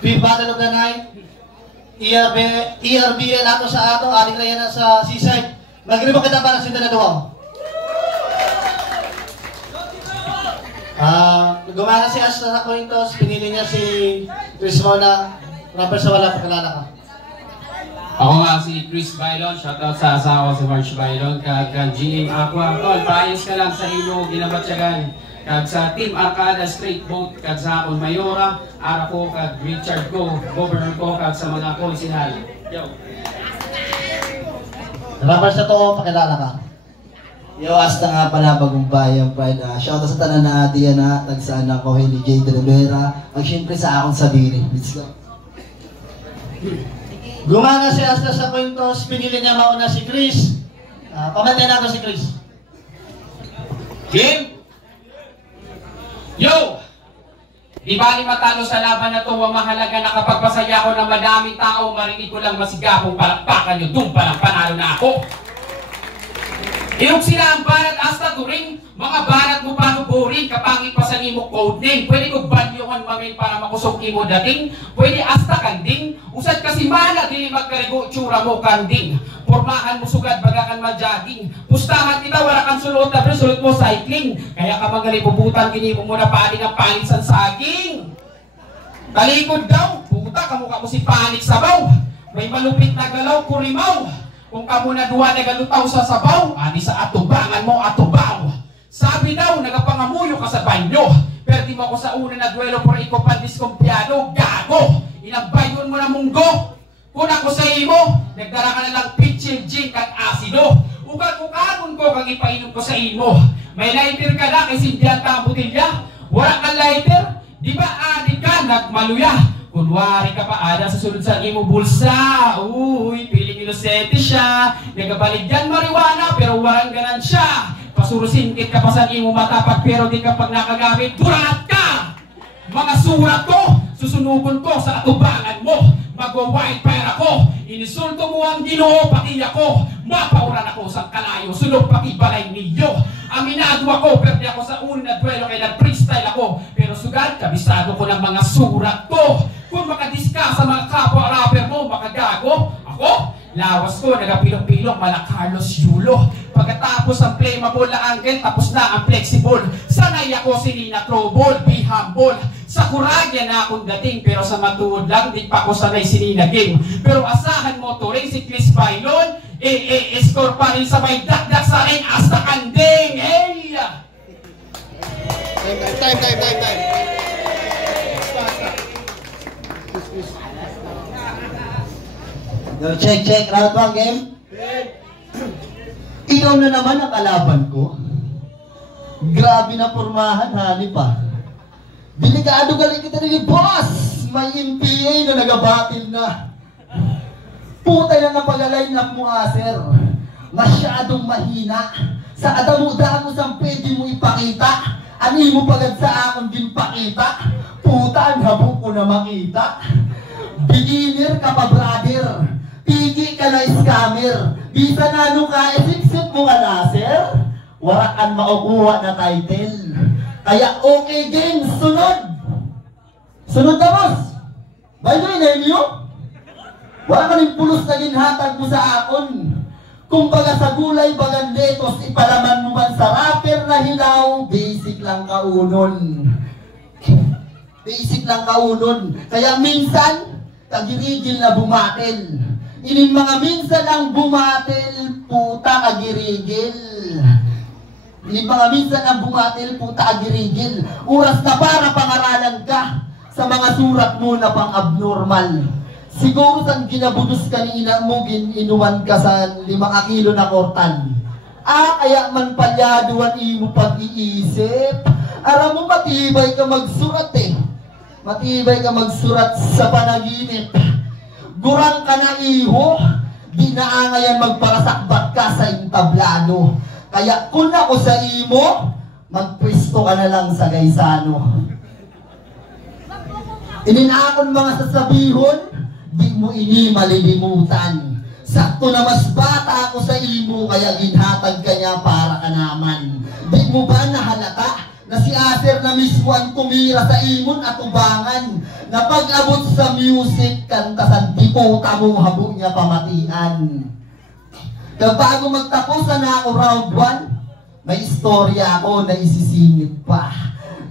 Fifth Battle of the Night, ERBL ato sa ato, ating layanan sa seaside. Magribo kita para sa dalawa. Gumana si Ash sa coin toss, pinili niya si Chris Mona. Rapper sa wala, pakilala ka. Ako nga si Chris Bailon, shoutout sa asawa si March Bailon, kag GM Aqua. Tol, paayos ka lang sa inyo, ginabatsyagan. Kag sa Team Arcada Straight Boat, kag sa akong Mayora, ara ko, kag Richard ko, governor ko, kag sa mga konsinal. Yo! Rapper sa to, pakilala ka. Yo, hasta nga pala bagong bayang Pride. Shoutout sa tanan na ati yan na tagsaan ako, Henry J. De Rivera. At syempre sa akong sabiri. Let's go. Gumana si Asta sa kwintos, pinili niya mauna si Chris. Pamantay natin si Chris. Game! Yo! Di bali matalo sa laban na to, ang mahalaga na kapag pasaya ko ng madaming tao, marinig ko lang masigapong palakpakan nyo, doon palang panalo na ako. Irog sila ang banat hasta turing, mga banat mo paano boring, kapangit pa sa mo code name. Pwede ko banyohan mamin para makusok mo dating, pwede hasta kanding, usad kasi mana, dili magkarigo, tsura mo kanding. Pormahan mo sugad, bagakan ma-jogging, pustahan kita, wala kang sulot na sulot mo cycling, kaya ka magaling puputan, kinimo mo na panig ang panig sa saging. Talikod daw, puta, kamukha mo si panig sabaw, may malupit na galaw, kurimaw. Kung kamo na duwa nagalutaw sa sabaw, ani sa atubangan mo atubaw. Sabi daw, nagapangamuyo ka sa banyo. Pero di mo ako sa una na duelo por iko pandiskumpiyado, gago. Inambayon mo na munggo. Kung ako sa imo, nagdara ka na lang pitchil, gin, kag asido. Ugat-ugagon ko kag ipainom ko sa imo. May lighter ka na kay sindihan ka ang butilya. Wala kang lighter, di ba adik ka nagmaluya? Kunwari ka pa ada sa sulod sa imo bulsa. Uy, piling inosente siya. Nagabalik dyan marijuana pero walang ganan siya. Pasurusin ka pa sa imo matapag pero di kapag nakagamit, burat ka! Mga surat ko, susunugon ko sa atubangan mo. Magwa-white pera ko. Inisulto mo ang Ginoo pati ako. Mapauran ako sa kalayo. Sunog pati balay niyo. Aminado ako pero di ako sa una na duelo kaya nag-freestyle ako. Pero sugad, kabisado ko ng mga surat ko. Kung makadiska sa mga kapwa rapper mo, makagago, ako, lawas ko, nagapilong-pilong, mala Carlos Yulo. Pagkatapos ang flammable na angle, tapos na ang flexible. Sanay ako si Nina Trouble, be humble. Sa kuragya na akong dating, pero sa matuod lang, di pa ako sanay si Nina Game. Pero asahan mo to rin si Chris Bailon, score pa rin sa may dakdak sa rin, hasta kanding, hey! Time. Yo, check. Round 1 game. Ikaw na naman ang kalaban ko. Grabe na pormahan, hani pa. Delikado galing kita rin, boss! May MPA na nagabatil na. Putay na napag-align lang mo, sir. Masyadong mahina. Sa kadamo-damo sa pwede mo ipakita. Ani mo pagad sa akong din pakita. Puta, ang habong ko na makita. Beginner ka pa, brother. Pigi ka na scammer. Bisa na nung ka-exit mo ka na, sir. Wala kang makukuha na title. Kaya okay, game. Sunod na, boss. By the way, name you? Wala ka rin pulos na ginhatag mo sa akon. Kung baga sa gulay, bagang letos, ipalaman mo man sa rapper na hilaw, basic lang kaunon. Basic lang kaunon. Kaya minsan, kagirigil na bumatil. Inin mga minsan ang bumatil, puta kagirigil. Inin mga minsan ang bumatil, puta kagirigil. Oras na para pangaralan ka sa mga surat mo na pang abnormal. Siguro saan ginabutos kanina mo, inuman ka sa 5 kilo na kortan. Kaya man palyaduan imo pag-iisip. Aram mo, matibay ka magsurat eh. Matibay ka magsurat sa panaginip. Gurang ka na iho, di naangayan magparasakbat ka sa entablado. Kaya kung ako sa imo, magpwesto ka na lang sa gaysano. Ininakon mga sasabihon, di mo ini malilimutan. Sakto na mas bata ako sa imo, kaya ginhatag ka niya para ka naman. Di mo ba nahalata na si Aser na mismo ang tumira sa imon at ubangan na pag-abot sa music kantasan di ko tamong habo niya pamatian. Bago magtapusan na ako round 1, may istorya ako na isisingit pa.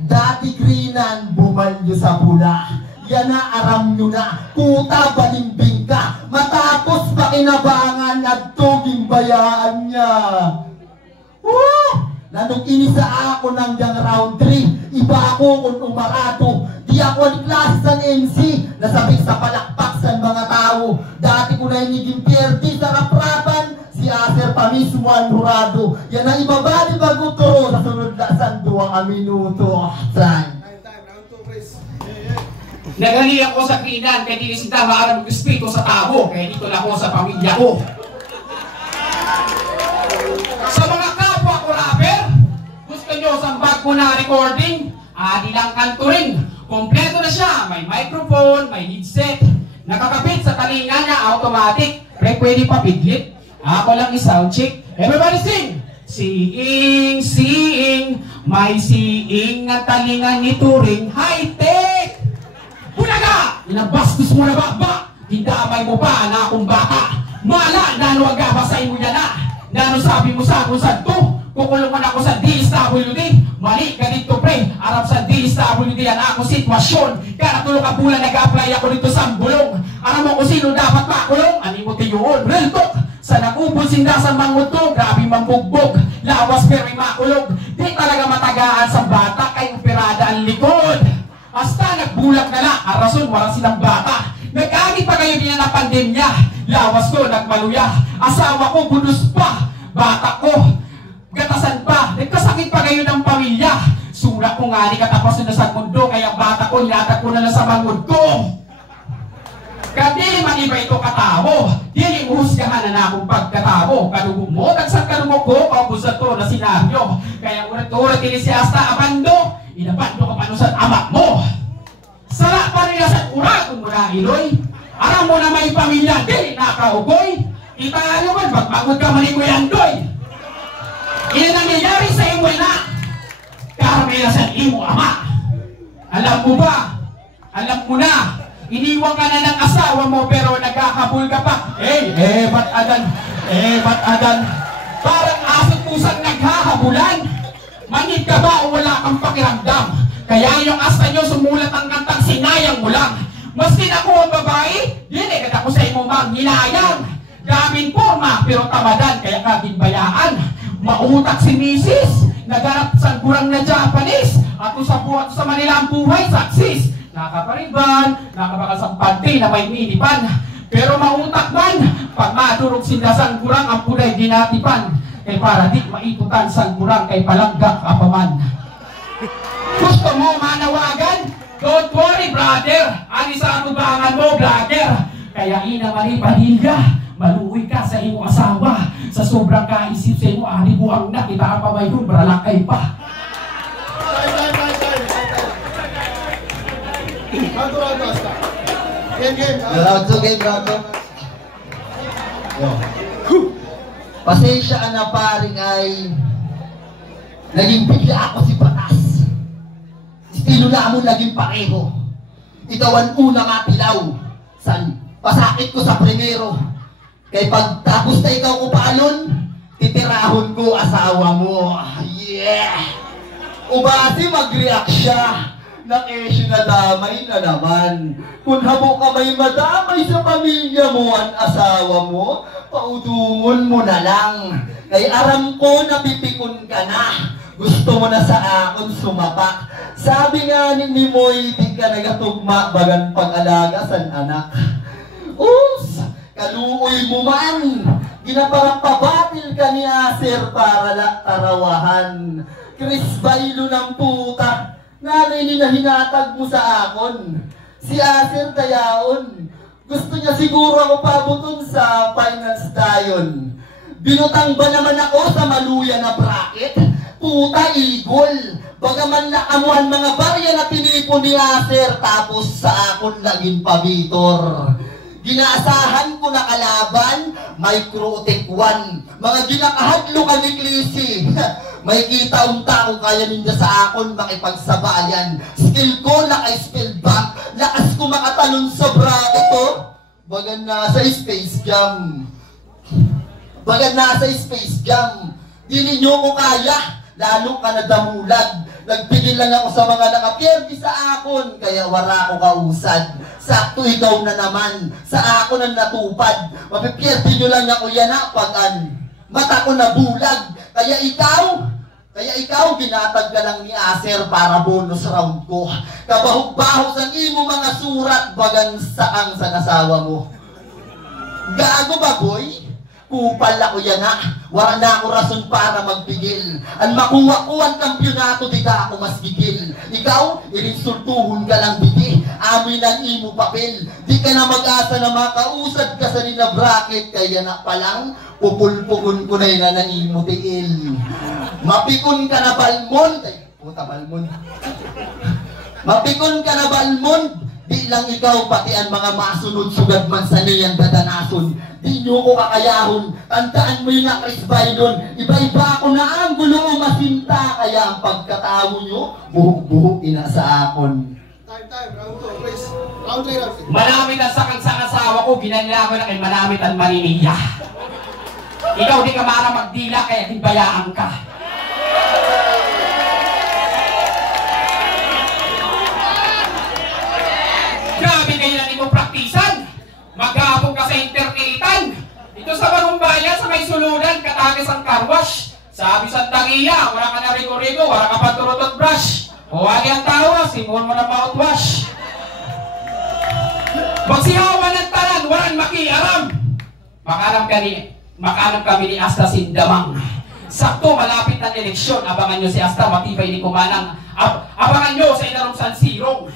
Dati krinan bumalyo sa pula, yan na aram nyo na, kuta balimbing ka, matapos pakinabangan at tuging bayaan niya. Nanong inisa ako ng round 3, iba ako kung umarado, di ako ang klase sa MC, nasabik sa palakpak sa mga tao. Dati ko na iniging PRT sa raprapan, si Aser pa mismo ang hurado. Yan ang ibabali bago turo sa sunod na sanduang minuto. Time. Nagali ako sa krinan, kaya di sinta maarang mag-espiritu sa tao, kaya dito na ako sa pamilya ko. Sa mga kapwa ko rapper, gusto nyo sambag ko na recording, adi lang kanto rin. Kompleto na siya, may microphone, may headset, nakakabit sa talinga niya, automatic, pwede pa pidlit. Ako lang i-sound check. Everybody sing! Seeing, seeing, may seeing ang talingan ni Turing, high-tech! Bulaga! Inabastos mo na ba? Hindamay mo pa na akong bata. Mala, nano agabasay mo yan na. Nano sabi mo sa kung saan to? Kukulungan ako sa DSWD. Mali ka dito pre, arap sa DSWD yan ako sitwasyon. Kaya tulong ka bulan, nag-apply ako dito sa bulong. Alam mo kung sino dapat makulong? Ani mo tiyoon, real talk. Sa nag-ubol sindasan mangutog, grabe mambugbog, lawas pero makulog. Di talaga matagaan sa bata, kay operada ang likod. Hasta nagbulak na lang, arason wala silang bata. Nag-agi pa kayo din na pandemya, lawas ko nagmaluya. Asawa ko bunus pa, bata ko gatasan pa. Nagkasakit pa kayo ng pamilya. Sura ko nga ni katapos na sa mundo, kaya bata ko nilatag ko na lang sa mangod ko. Kadili man iba ito katao, dili muhusgahan na akong pagkatao. Kadugo mo, tagsan kadugo ko, paubos to na senaryo. Kaya urat-urat ini si Asta abando, inabando ka panusan amak mo. Sala pa rin sa uratong mo na iloy. Aram mo na may pamilya, dili nakaugoy. Kita nyo man, magpagod ka man ikuyandoy. Iyan ang nangyayari sa imo na, karmela sa imo ama. Alam mo ba? Alam mo na. Iniwan ka na ng asawa mo pero nagkakabul ka pa. Ba't adan? Parang aso't pusang naghahabulan. Mangid ka ba o wala kang pakiramdam? Kaya yung asta nyo sumulat ang kantang sinayang mo lang. Maski na ko ang babae, dinigat ako sa imo manghinayang. Gaming forma pero tamadan kaya kagimbayaan. Mautak si misis, naganap sa kurang na Japanese. At sa buhat sa Manila ang buhay, saksis. Nakapariban, nakapakasampante na may minipan. Pero mautak man, pag madurog sinasang kurang ang pulay dinatipan. Kay para di maikutan sang kurang kay palanggak apaman. Gusto mo manawagan? Don't worry brother, ani sa atubangan mo vlogger. Kaya ina mali panilya, maluoy ka sa iyong asawa. Sa sobrang kaisip sa iyong ani buang na, kita pa may doon, bralakay pa. Pasensya ka na paring ay naging bigla ako si Batas. Estilo na mo naging pareho. Ikaw ang unang atilaw. San pasakit ko sa primero. Kay pagtapos na ikaw upalon, titirahon ko asawa mo. Yeah! Ubasi mag-react siya. Nakesyo na damay na naman. Kung habo ka may madamay sa pamilya mo ang asawa mo, paudungon mo na lang. Kay aram ko na pipikon ka na. Gusto mo na sa akon sumapak. Sabi nga ni Moy, di ka nagatugma bagan pag-alaga san anak. Us! Kaluoy mo man! Ginaparang pabatil ka ni Aser para tarawahan. Chris Bailo ng puta. Nanay ni na hinatag mo sa akon. Si Aser dayaon. Gusto niya siguro ako pabuton sa finals dayon. Binutang ba naman ako sa maluya na bracket? Puta igol. Bagaman nakamuhan mga barya na tinipon ni Aser tapos sa akon laging pabitor. Ginaasahan ko na kalaban, Microtech 1. Mga ginakahadlo ka ni Clissy. May kita unta kung kaya ninyo sa akon makipagsabayan. Skill ko naka-spell back. Lakas ko makatalon sa bracket oh. Bagan na sa Space Jam. Bagan na sa Space Jam. Di ninyo ko kaya. Lalo ka na damulag. Nagpigil lang ako sa mga nakapierdi sa akon. Kaya wala ako kausad. Sakto ikaw na naman. Sa akon ang natupad. Mapipierdi nyo lang ako yan pag-an. Mata ko na bulag. Kaya ikaw, ginatag ka lang ni Acer para bonus round ko. Kabahog-bahog ang imo mga surat, bagan saang sa nasawa mo. Gago ba, boy? Kupal ako yan Wala na ako rason para magpigil. Ang makuha ko ang kampyonato, di ka ako mas gigil. Ikaw, irinsultuhon ka lang biti. Amin ang imo papel. Di ka na mag-asa na makausad ka sa nina bracket. Kaya na palang, pupulpukon ko na yun ng imo tiil. Mapikon ka na balmon. Ay, puta balmon. Mapikon ka na balmon. Di lang ikaw, pati ang mga masunod sugad man sa niyang dadanason. Di nyo ko kakayahon. Tandaan mo yung na Chris Biden. Iba-iba ako na ang gulo o masinta. Kaya ang pagkatao nyo, buhok-buhok ina sa akon. Time, round 2, please. Round 3. Manamit ang sakang sa asawa ko, ginanila ko na kay manamit ang maniniya. Ikaw di ka mara magdila, kaya timbayaan ka. Grabe kayo na mo praktisan. Maghapon ka sa internetan. Ito sa Barumbaya, sa may sulunan, katagas ang carwash. Sabi sa Tangiya, wala ka na rigo-rigo, wala ka pa turutot brush. O wali ang tawa, simon mo na mouthwash. Magsihawan ng taran, walang makiaram. Makalam kami ni Asta Sindamang. Sakto, malapit ng eleksyon. Abangan nyo si Asta, matibay ni Kumanang. Abangan nyo sa Inarom San Siro.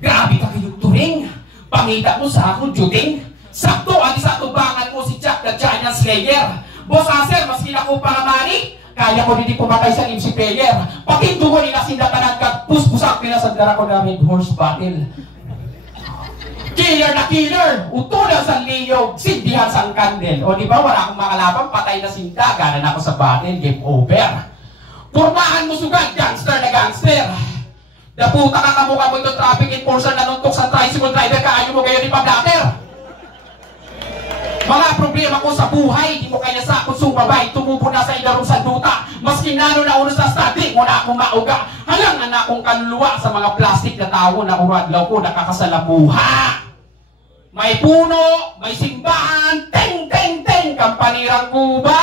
Grabe ka kayong turing. Pangita mo sa akong juting. Sakto, ang isa tubangan mo si Jack the Giant Slayer. Boss Acer, maski na ko para mani, kaya ko hindi pumatay sa MC Player. Pakinto ko nila sindatanan ka, puspusak pinasandara ko na Red Horse Battle. Killer na killer, utulang sa liyog, sindihan sa kandel. O di ba, wala akong makalabang, patay na sinda, ganan ako sa battle, game over. Purmahan mo sugad, gangster na gangster. Naputa ka kamukha mo itong traffic enforcer na nuntok sa tricycle driver ka, ayaw mo kayo ni pa-blatter. Mga problema ko sa buhay, di mo kaya sa akong sumabay, tumubo na sa ilarong sanduta. Maski nano na uno sa study, mo na akong mauga. Halang na akong kaluluwa sa mga plastic na tao na uradlaw ko nakakasalamuha. May puno, may simbahan, teng, teng, teng, kampanirang Kuba.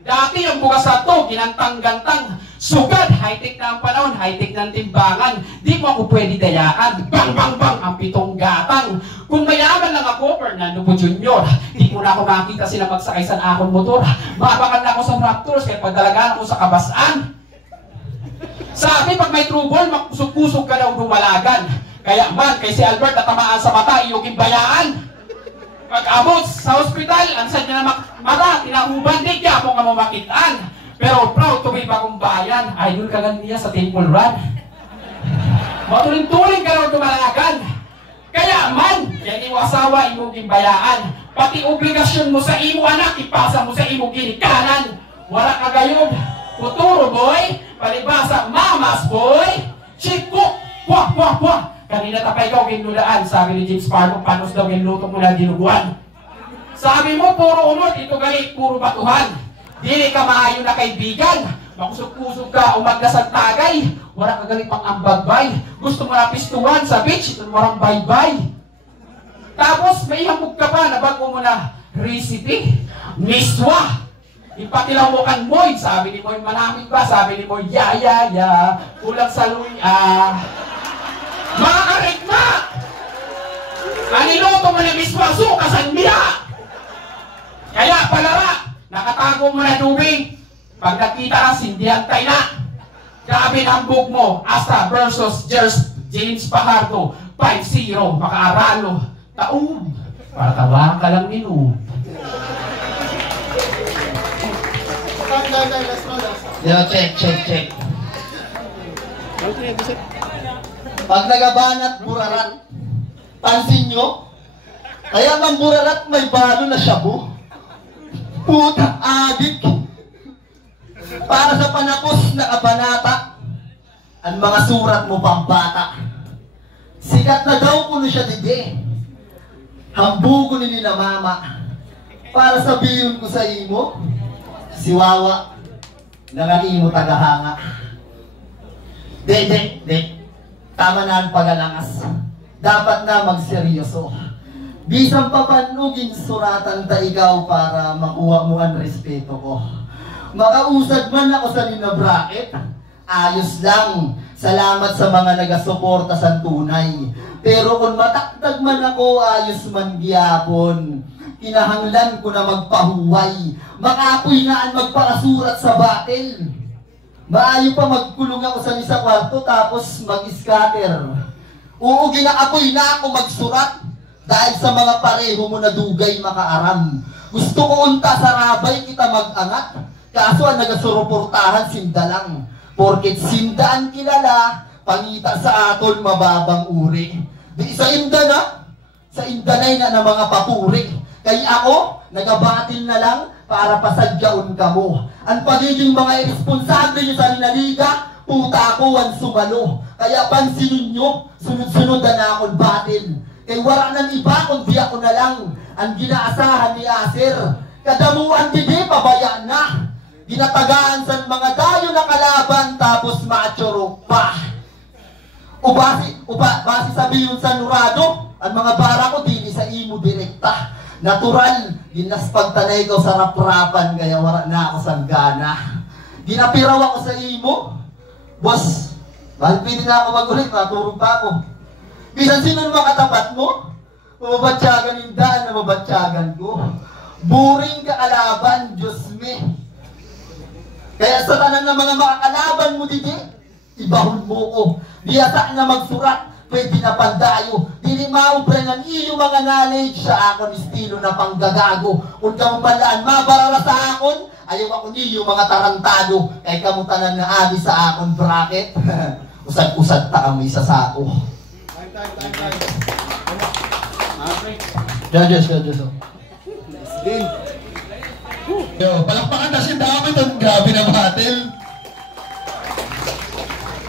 Dati ang bukas sa to, ginantang-gantang. Sugad, high-tech na ang panahon, high-tech ng timbangan. Di mo ako pwede dayaan. Bang, bang, bang, ang pitong gatang. Kung mayaman lang ako, Fernando Po Jr., di mo na ako makita sila magsakay sa akong motor. Mabakan na ako sa Raptors, kaya padalagaan ako sa kabasaan. Sabi, pag may trouble, makusog-kusog ka daw dumalagan. Kaya man, kay si Albert natamaan sa mata, iyong bayaan. Pag-abot sa hospital, ansan niya na mata, tinahuban, di kaya po ka mo makitaan. Pero proud to be bagong bayan, idol ka lang niya sa Temple Run. Matuling-tuling ka raw dumalagan. Kaya man, yan yung asawa, imong bayaan. Pati obligasyon mo sa imo anak, ipasa mo sa imo ginikanan. Wala ka gayon, futuro boy, palibasa mamas boy. Chiko, wah, wah, wah. Kanina tapay ka, ginudaan, sabi ni James Pardo, panos daw ginluto mo na dinuguan. Sabi mo, puro unod, ito galit, puro batuhan. Dili ka maayon na kaibigan. Makusog-kusog ka, umagdasag tagay. Wala ka galit pang ambagbay. Gusto mo na pistuhan sa beach, ito warang bye-bye. Tapos, may hamog ka pa, nabago mo na recipe, miswa. Ipakilaw mo kan Moy, sabi ni Moy, manamit ba? Sabi ni Moy, ya, ya, ya, kulang sa luya. Mga karikma! Aniluto mo na miswa, sukasan niya! Kaya palara, nakatago mo na tubig. Pag nakita ka, sindihan tayo na. Grabe ang book mo. Asta versus James Pajardo. 5-0. Makaaralo. Taon. Para tawa ka lang nino. Check. Pag nagabanat, burarat. Pansin nyo? Kaya mang burarat may balo na shabu. Puta adik. Para sa panapos na kabanata, ang mga surat mo pang bata. Sikat na daw kuno siya dide. Hambugo ni nila mama. Para sabihin ko sa imo, si Wawa, nang imo tagahanga. De. Tama na ang pagalangas. Dapat na magseryoso. Bisang papanugin suratan ta ikaw para makuha mo ang respeto ko. Makausad man ako sa nina bracket, ayos lang. Salamat sa mga nagasuporta sa tunay. Pero kung matakdag man ako, ayos man giyapon. Kinahanglan ko na magpahuway. Makapoy na ang magparasurat sa battle. Maayo pa magkulong ako sa isa kwarto tapos mag-scatter. Oo, ginaapoy na ako magsurat dahil sa mga pareho mo na dugay makaaram. Gusto ko unta sa rabay kita mag-angat, kaso ang nagasuruportahan sindalang. Porket sindaan kilala, pangita sa aton mababang uri. Di sa inda na, sa indanay na ng mga papuri. Kaya ako, nagabatil na lang para pasadyaon ka mo. Ang pagiging mga irresponsable nyo sa linaliga, puta ako ang sumalo. Kaya pansinin nyo, sunod-sunod na akong batil. Kay wala nang iba, kundi ako na lang ang ginaasahan ni Aser. Kadamuan didi, pabayaan na. Ginatagaan sa mga dayo na kalaban, tapos machoro pa. Base sabihin sa Nurado, ang mga bara ko dili sa imo direkta. Natural, ginaspagtanay ko sa raprapan, kaya wala na ako sanggana. Ginapiraw ako sa imo, boss, bahal pwede na ako magulit, maturog pa ako. Bisan sino makatapat mo, mababatyagan yung daan na mababatyagan ko. Buring ka kalaban, Diyos me. Kaya sa tanan ng mga makakalaban mo dito, ibahon mo ko. Biyata na magsurat, pwede na pandayo. Dili maubra ng iyong mga knowledge sa akon estilo na panggagago. Kung kamo palaan mabarara sa akon, ayaw ako niyo mga tarantado. Kay kamutanan na abi sa akon bracket. Usad-usad ta ang isa sa ako. Time. Judges. Yo, palakpakan na si dami doon. Grabe na battle.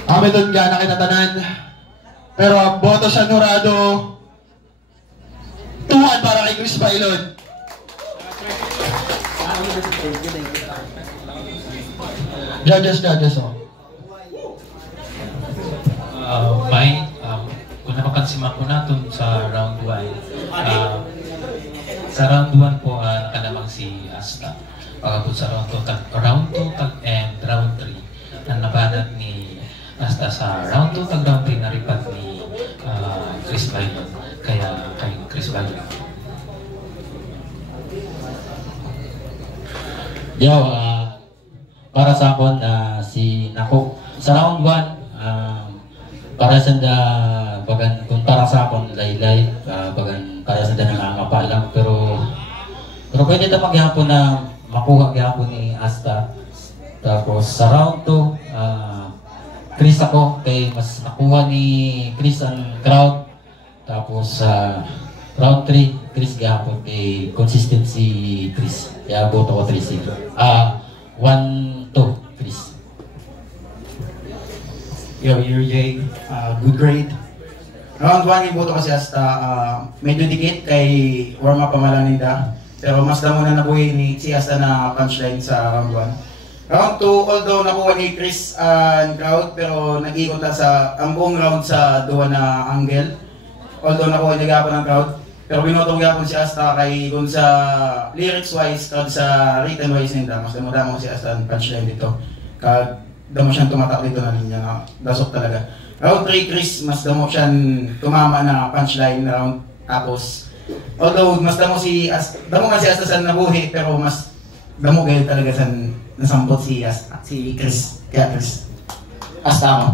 Kami doon gana kinatanan. Pero ang boto sa Nurado, 2-1 para kay Chris Bailon. Judges, oh. Kung napapansiman ko natin sa round 1, sa round 1 po nakanamang si Asta. Pagkabot sa round 2 and round 3, ang nabanat ni Asta sa round 2 tag round 3 naripat ni Chris Bailon. Kaya kay Chris Bailon. Yo, para sa akon si Nako sa round 1, para sa bagan kung para sa akon laylay, bagan para sa nangangapa lang, pero pwede na maghapon na makuha gyapon ni Asta. Tapos sa round 2, Chris ako, kay mas nakuha ni Chris ang crowd. Tapos round 3, Chris gyapon, kay consistency Chris. Kaya boto ko 3-0. 1-2 Chris. Yo, Jay, good grade. Round 1 yung boto kasi Asta, medyo dikit kay warm up pamalaninda. Pero mas damo na nabuhay ni si Asta na punchline sa round 1. Round 2, although nakuha ni Chris ang crowd, pero nag-ikot na sa ang buong round sa duwa na angle. Although nakuha niya gapon ang crowd, pero binotong gapon si Asta kay kung sa lyrics wise, kag sa written wise ninda, mas damo si Asta ang punchline dito. Kag damo siyang tumatak dito na niya na dasok talaga. Round 3, Chris, mas damo siyang tumama na punchline round. Tapos, although mas damo man si Asta sa nabuhi, pero mas damo kayo talaga sa nasampot si Chris. Kaya Chris, Asta mo.